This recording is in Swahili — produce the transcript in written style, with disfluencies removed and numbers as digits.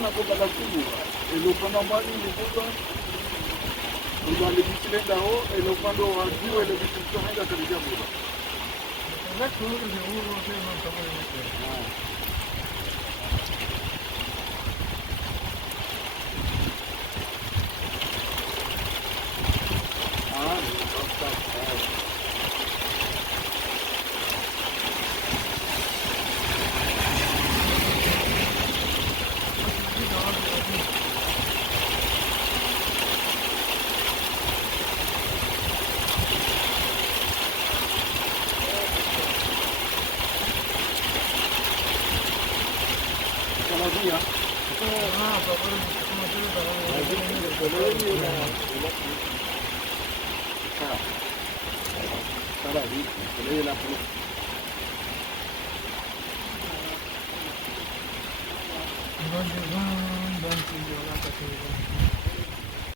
sana kwa la kubwa ile upande mbali ni kubwa ndio alikisilenda ho ile upande wa juu ile vitu tunaenda karibia kubwa ndio ndio huo tena kama ile dan